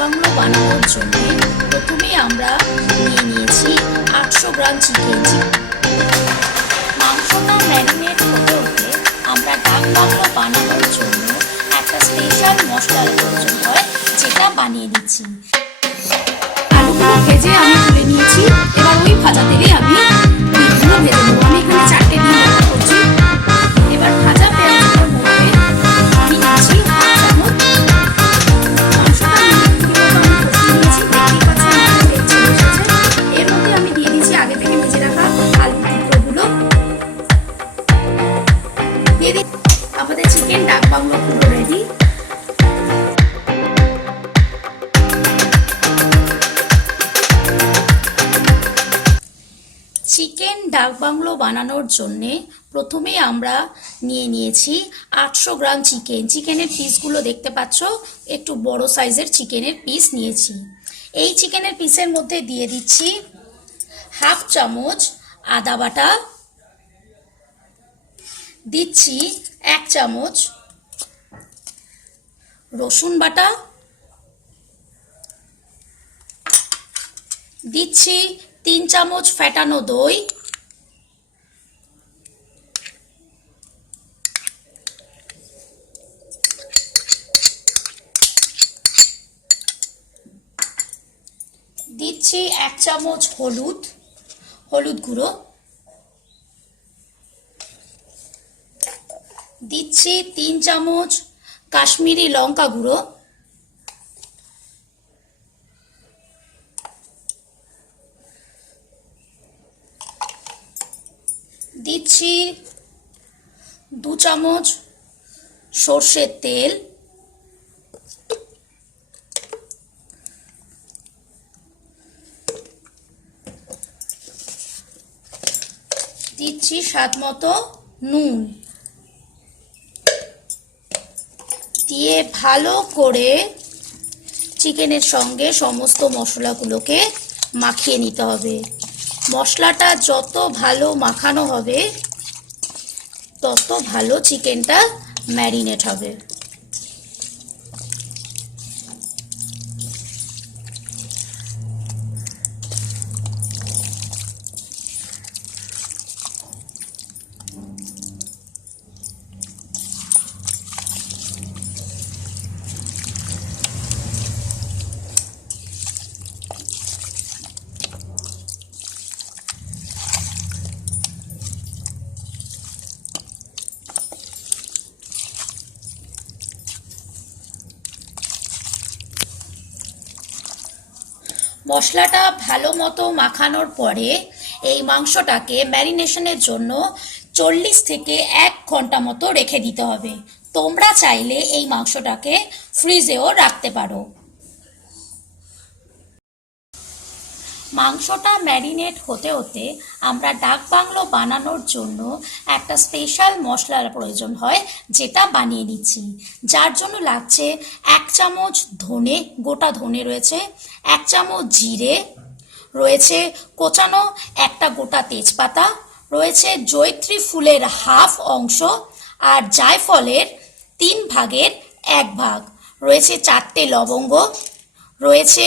Bungalow বানানোর জন্য প্রথমে আমরা নিয়ে নিয়েছি 800 গ্রাম চিকেন। মাংসটা ম্যারিনেট হতে হতে আমরা ডাক বাংলো বানানোর জন্য একটা স্পেশাল মশলার প্রয়োজন হয়, যেটা বানিয়ে দিচ্ছি। আলুগুলো ভেজে আমি তুলে নিয়েছি। এবার ওই ভাজা তেলে আমি ডিমগুলো ভেজে নেবো। আমি এখানে 4টে ডিম ব্যবহার করছি। এবার ভাজা পেঁয়াজগুলোর মধ্যে আমি নিচ্ছি 1/2 চামচ। মাংসটা আমি কষিয়ে নিয়েছি, দেখতেই পাচ্ছেন তেল ছেড়ে এসেছে। এর মধ্যে আমি দিয়ে দিচ্ছি আগে থেকে ভেজে রাখা আলুর টুকরোগুলো। দিয়ে দিচ্ছি আমাদের চিকেন ডাক বাংলো পুরো রেডি। চিকেন ডাক বাংলো বানানোর জন্যে প্রথমে আমরা নিয়ে নিয়েছি 800 গ্রাম চিকেন। চিকেনের পিসগুলো দেখতে পাচ্ছ, একটু বড় সাইজের চিকেনের পিস নিয়েছি। এই চিকেনের পিসের মধ্যে দিয়ে দিচ্ছি 1/2 চামচ আদা বাটা, দিচ্ছি 1 চামচ রসুন বাটা, দিচ্ছি 3 চামচ ফেটানো দই, দিচ্ছি 1 চামচ হলুদ গুঁড়ো, দিচ্ছি 3 চামচ কাশ্মীরি লঙ্কা গুঁড়ো, দিচ্ছি 2 চামচ সর্ষের তেল, দিচ্ছি স্বাদ মতো নুন, দিয়ে ভালো করে চিকেনের সঙ্গে সমস্ত মশলাগুলোকে মাখিয়ে নিতে হবে। মশলাটা যত ভালো মাখানো হবে তত ভালো চিকেনটা ম্যারিনেট হবে। মশলাটা ভালো মতো মাখানোর পরে এই মাংসটাকে ম্যারিনেশনের জন্য 40 থেকে 1 ঘন্টা মতো রেখে দিতে হবে। তোমরা চাইলে এই মাংসটাকে ফ্রিজেও রাখতে পারো। মাংসটা ম্যারিনেট হতে হতে আমরা ডাক বাংলো বানানোর জন্য একটা স্পেশাল মশলার প্রয়োজন হয়, যেটা বানিয়ে নিচ্ছি। যার জন্য লাগছে 1 চামচ ধনে, গোটা ধনে রয়েছে, 1 চামচ জিরে রয়েছে, কোচানো একটা গোটা তেজপাতা রয়েছে, জয়িত্রী ফুলের 1/2 অংশ আর জায়ফলের 3 ভাগের 1 ভাগ রয়েছে, 4টে লবঙ্গ রয়েছে,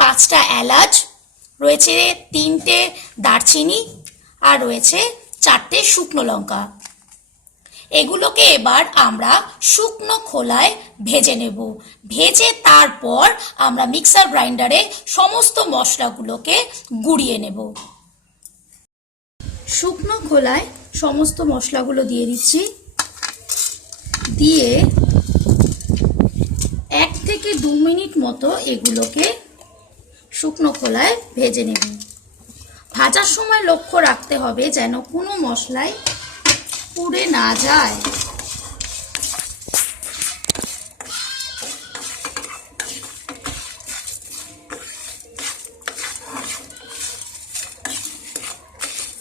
5টা এলাচ রয়েছে, 3টে দারচিনি আর রয়েছে 4টে শুকনো লঙ্কা। এগুলোকে এবার আমরা শুকনো খোলায় ভেজে নেব। ভেজে তারপর আমরা মিক্সার গ্রাইন্ডারে সমস্ত মশলাগুলোকে গুঁড়িয়ে নেব। শুকনো খোলায় সমস্ত মশলাগুলো দিয়ে দিচ্ছি, দিয়ে 1 থেকে 2 মিনিট মতো এগুলোকে শুকনো খোলায় ভেজে নেব। ভাজার সময় লক্ষ্য রাখতে হবে যেন কোনো মশলায় পুড়ে না যায়।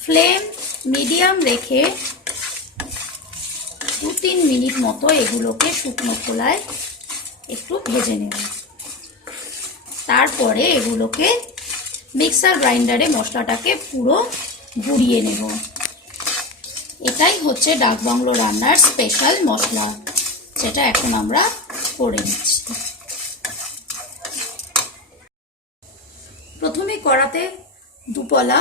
ফ্লেম মিডিয়াম রেখে 2-3 মিনিট মতো এগুলোকে শুকনো খোলায় একটু ভেজে নেব। তারপরে এগুলোকে মিক্সার গ্রাইন্ডারে মশলাটাকে পুরো গুঁড়িয়ে নেব। এটাই হচ্ছে ডাক বাংলো রান্নার স্পেশাল মশলা, যেটা এখন আমরা করে নিচ্ছি। কড়াতে দুপলা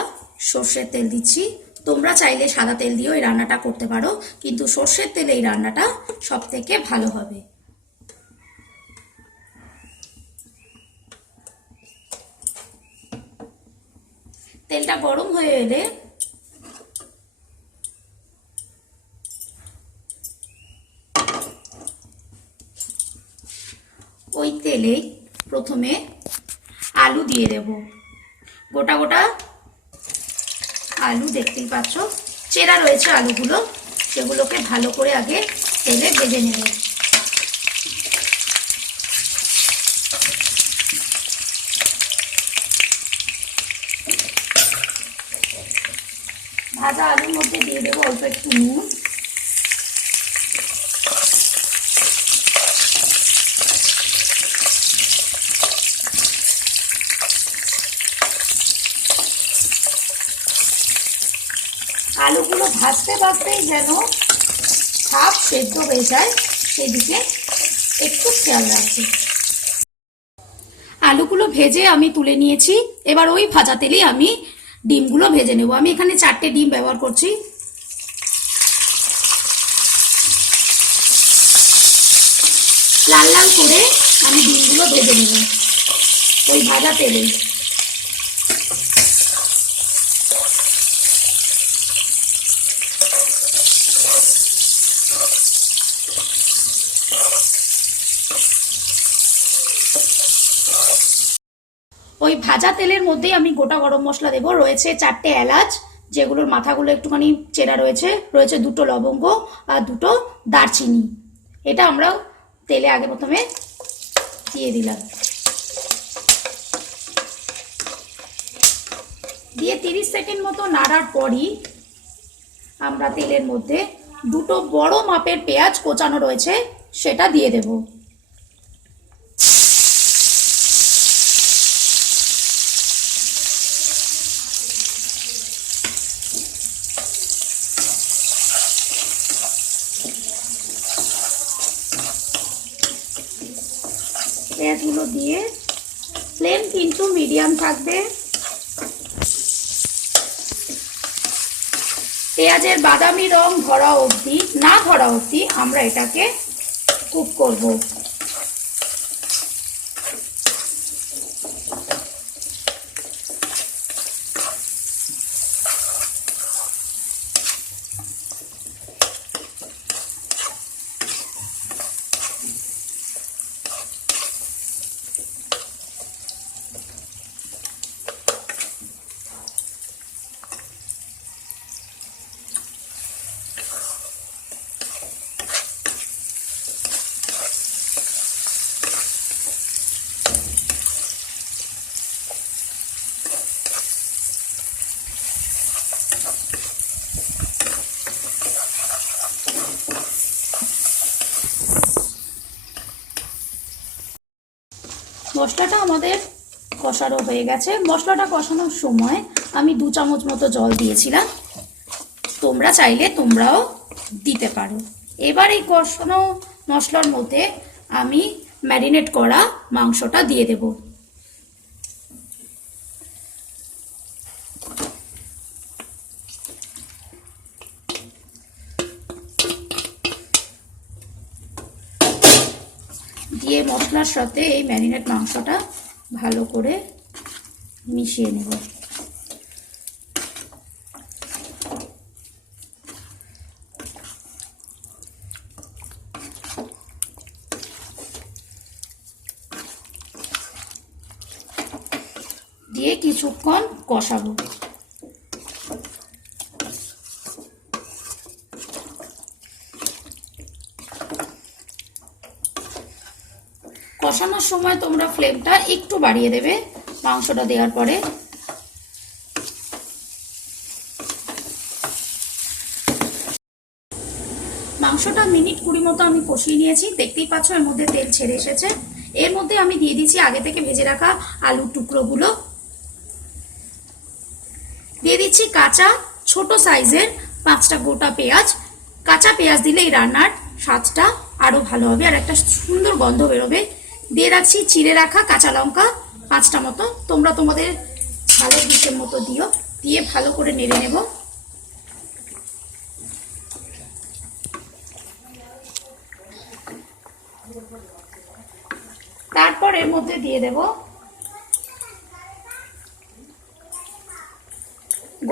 সর্ষের তেল দিচ্ছি। তোমরা চাইলে সাদা তেল দিয়েও এই রান্নাটা করতে পারো, কিন্তু সর্ষের তেলে এই রান্নাটা সব থেকে ভালো হবে। তেলটা গরম হয়ে এলে ওই তেলে প্রথমে আলু দিয়ে দেব। গোটা গোটা আলু দেখতেই পাচ্ছ, চেরা রয়েছে আলুগুলো, সেগুলোকে ভালো করে আগে তেলে ভেজে নেব। ভাজা আলুর মধ্যে দিয়ে দেবো অল্প একটু নুন, আলুগুলো ভাজতে ভাজতেই যেন হাফ সেদ্ধ হয়ে যায় সেদিকে একটু খেয়াল রাখছি। আলুগুলো ভেজে আমি তুলে নিয়েছি। এবার ওই ভাজা তেলেই আমি ডিমগুলো ভেজে নেব। আমি এখানে 4টে ডিম ব্যবহার করছি। লাল লাল করে আমি ডিমগুলো ভেজে নেব ওই ভাজা তেলেই। ওই ভাজা তেলের মধ্যেই আমি গোটা গরম মশলা দেবো। রয়েছে 4টে এলাচ, যেগুলোর মাথাগুলো একটুখানি চেরা রয়েছে, রয়েছে 2টো লবঙ্গ আর 2টো দারচিনি। এটা আমরা তেলে আগে প্রথমে দিয়ে দিলাম, দিয়ে 30 সেকেন্ড মতো নাড়ার পরই আমরা তেলের মধ্যে 2টো বড় মাপের পেঁয়াজ কোচানো রয়েছে সেটা দিয়ে দেব। পেঁয়াজগুলো দিয়ে ফ্লেম কিন্তু মিডিয়াম থাকবে। পেঁয়াজের বাদামি রং ধরা অবধি আমরা এটাকে কুক করব। মশলাটা আমাদের কষানো হয়ে গেছে। মশলাটা কষানোর সময় আমি 2 চামচ মতো জল দিয়েছিলাম, তোমরা চাইলে তোমরাও দিতে পারো। এবার এই কষানো মশলার মধ্যে আমি ম্যারিনেট করা মাংসটা দিয়ে দেব। দিয়ে মশলার সাথে এই ম্যারিনেট মাংসটা ভালো করে মিশিয়ে নেব। দিয়ে কিছুক্ষণ কষাবো। কষানোর সময় তোমরা ফ্লেমটা একটু বাড়িয়ে দেবে মাংসটা দেওয়ার পরে। মাংসটা মিনিট 20 মতো আমি কষিয়ে নিয়েছি, দেখতেই পাচ্ছ এর মধ্যে তেল ছেড়ে এসেছে। এর মধ্যে আমি দিয়ে দিচ্ছি আগে থেকে ভেজে রাখা আলুর টুকরোগুলো, দিয়ে দিচ্ছি কাঁচা ছোট সাইজের 5টা গোটা পেঁয়াজ। কাঁচা পেঁয়াজ দিলে এই রান্নার স্বাদটা আরো ভালো হবে আর একটা সুন্দর গন্ধ বেরোবে। দিয়ে রাখছি চিড়ে রাখা কাঁচা লঙ্কা 5টা মতো, তোমরা তোমাদের ভালো ডিশের মতো দিও, দিয়ে ভালো করে নেড়ে নেব। তারপর এর মধ্যে দিয়ে দেব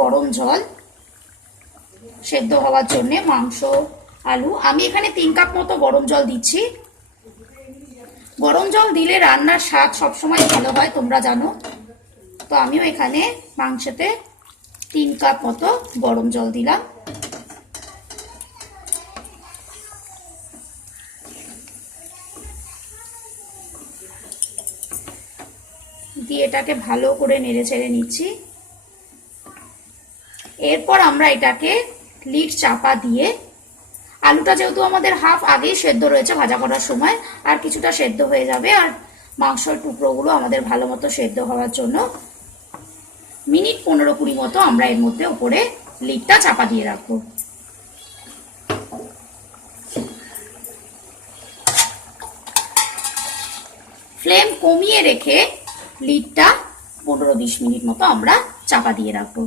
গরম জল সেদ্ধ হওয়ার জন্য মাংস আলু। আমি এখানে 3 কাপ মতো গরম জল দিচ্ছি। গরম জল দিলে রান্নার স্বাদ সবসময় ভালো হয়, তোমরা জানো। তো আমিও এখানে মাংসতে 3 কাপ মতো গরম জল দিলাম। দিয়ে এটাকে ভালো করে নেড়ে চেড়ে নিচ্ছি। এরপর আমরা এটাকে লিড চাপা দিয়ে, আলুটা যেহেতু আমাদের হাফ আগেই সেদ্ধ রয়েছে ভাজা করার সময়, আর কিছুটা সেদ্ধ হয়ে যাবে। আর মাংসের টুকরোগুলো আমাদের ভালো মতো সেদ্ধ হওয়ার জন্য মিনিট 15-20 মতো আমরা এর মধ্যে উপরে লিডটা চাপা দিয়ে রাখবো। ফ্লেম কমিয়ে রেখে লিডটা 15-20 মিনিট মতো আমরা চাপা দিয়ে রাখবো।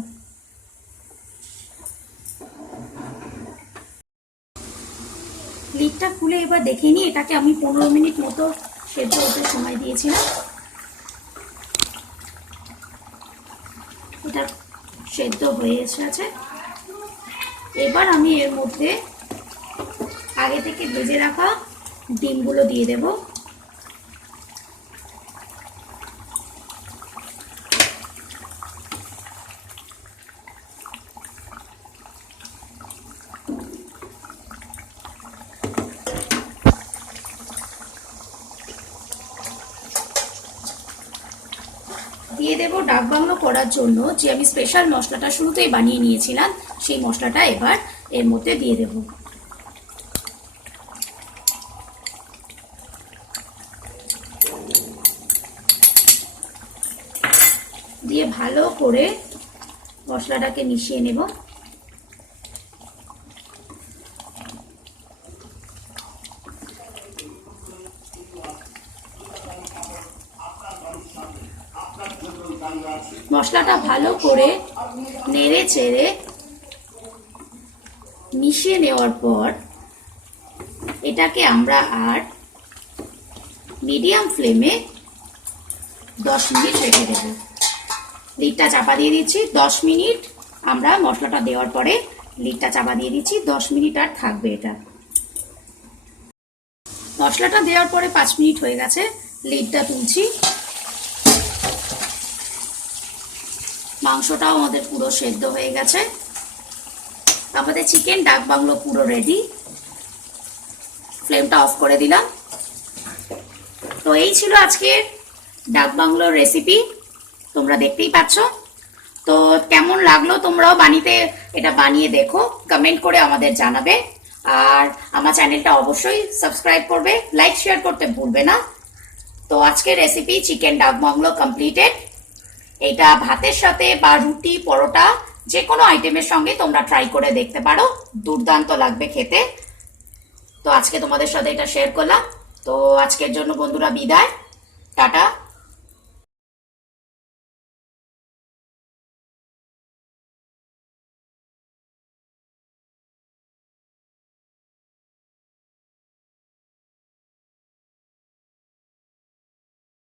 লিডটা খুলে এবার দেখে নিই। এটাকে আমি 15 মিনিট মতো সেদ্ধ হতে সময় দিয়েছিলাম। এটা সেদ্ধ হয়ে এসেছে। এবার আমি এর মধ্যে আগে থেকে ভেজে রাখা ডিমগুলো দিয়ে দেব। দিয়ে দেব ডাক বাংলো করার জন্য যে আমি স্পেশাল মশলাটা শুরুতেই বানিয়ে নিয়েছিলাম, সেই মশলাটা এবার এর মধ্যে দিয়ে দেব। দিয়ে ভালো করে মশলাটাকে মিশিয়ে নেব। মশলাটা ভালো করে নেড়ে চেড়ে মিশিয়ে নেওয়ার পর এটাকে আমরা আর মিডিয়াম ফ্লেমে 10 মিনিট রেখে দেব। লিডটা চাপা দিয়ে দিচ্ছি 10 মিনিট। আমরা মশলাটা দেওয়ার পরে লিডটা চাপা দিয়ে দিচ্ছি 10 মিনিট আর থাকবে এটা। মশলাটা দেওয়ার পরে 5 মিনিট হয়ে গেছে। লিডটা তুলছি। মাংসটাও আমাদের পুরো সেদ্ধ হয়ে গেছে। আমাদের চিকেন ডাক বাংলো পুরো রেডি। ফ্লেমটা অফ করে দিলাম। তো এই ছিল আজকের ডাক বাংলোর রেসিপি। তোমরা দেখতেই পাচ্ছ। তো কেমন লাগলো তোমরাও এটা বানিয়ে দেখো, কমেন্ট করে আমাদের জানাবে। আর আমার চ্যানেলটা অবশ্যই সাবস্ক্রাইব করবে, লাইক শেয়ার করতে ভুলবে না। তো আজকের রেসিপি চিকেন ডাক বাংলো কমপ্লিটেড। এটা ভাতের সাথে বা রুটি পরোটা যে কোনো আইটেমের সঙ্গে তোমরা ট্রাই করে দেখতে পারো, দুর্দান্ত লাগবে খেতে। তো আজকে তোমাদের সাথে এটা শেয়ার করলাম। তো আজকের জন্য বন্ধুরা বিদায়, টাটা।